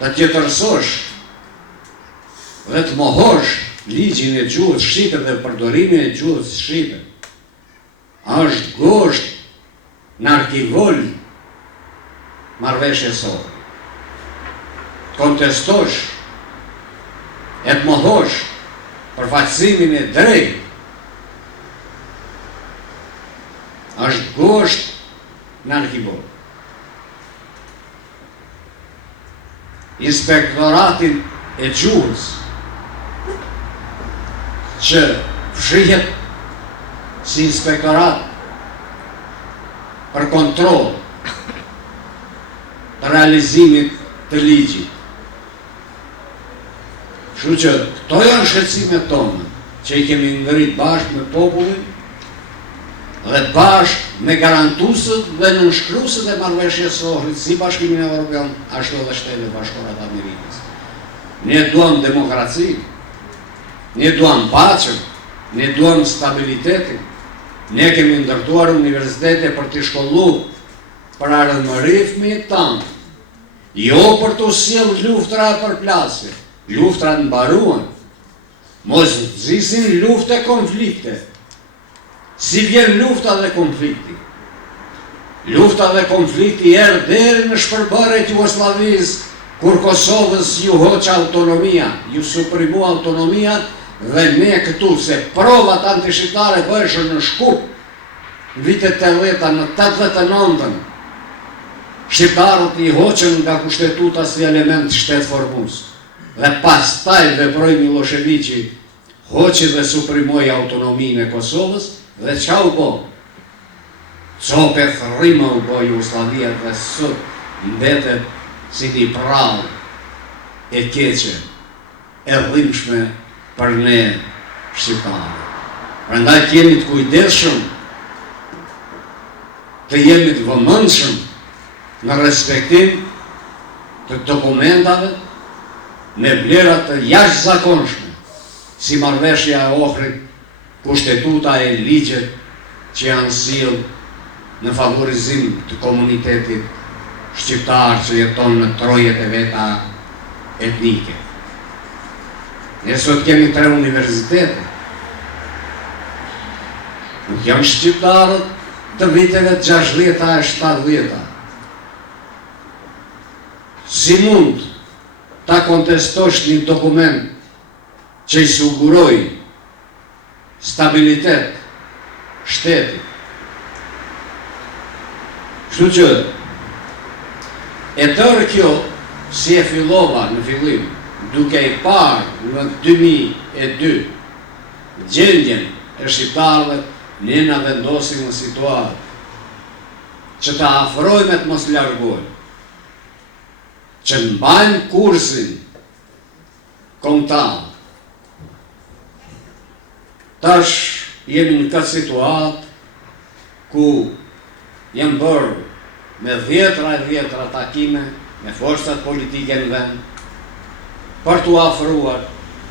të tjetërsosh dhe të mohosh ligjin e gjuhës shqipe dhe përdorimin e gjuhës shqipe, është gosht në arkivol marrëveshje sot. Kontestosh e të mohosh përfaqësimin e drejtë, është gosht në arkivol. Inspektoratin e gjuhës që fshihet si inspektorat për kontroll të realizimit të ligjit. Kështu që këto janë shqetësimet tona që i kemi ngrit bashkë me popullin dhe bashkë me garantusët dhe nënshkruesët e marrëveshjes së Ohrit, si Bashkimin Evropian, ashtu edhe Shtetet Bashkuara të Amerikës. Ne duam demokraci, ne duam paqen, ne duam stabilitetin. Ne kemi ndërtuar universitete për të shkolluar për ardhmëri fëmijët tanë, jo për të sjellë luftra për plasje. Luftrat mbaruan, mos nxisin lufte konflikte. Si vjen lufta dhe konflikti? Lufta dhe konflikti erë deri në shpërbërjet Jugosllavisë, kur Kosovës ju hoq autonomia, ju suprimu autonomia, dhe ne këtu, se provat antishqiptare bëshën në Shkup, vitet 80 në 89-ën, shqiptarët i hoqën nga kushtetuta si element shtetëformues. Dhe pastaj veproi Miloševiqi, hoqi dhe suprimoi autonominë e Kosovës, dhe qa u bo? Cope thërrima u bo Jugoslavia dhe sot mbetet si një prallë e keqe, e dhimbshme për ne shqiptarë. Prandaj jemi të kujdesshëm, të jemi të vëmendshëm në respektim të dokumentave me vlera të jashtëzakonshme, si marrëveshja e Ohrit, kushtetuta e ligjet që janë sjellë në favorizim të komunitetit shqiptar që jeton në trojet e veta etnike. Ne sot kemi 3 universitete. Nuk janë shqiptarët të viteve 60 e 70. Si mund ta kontestosh një dokument që i siguroi stabilitet shtetit? Kështu që e tërë kjo, si e fillova në fillim, duke i parë në 2002 gjendjen e shqiptarëve, ne na vendosim në situatë që të afrojmë e të mos largojmë, që të mbajmë kursin kombëtar. Tash jemi në këtë situatë ku janë bërë me dhjetra takime me forcat politike në vend për t'u afruar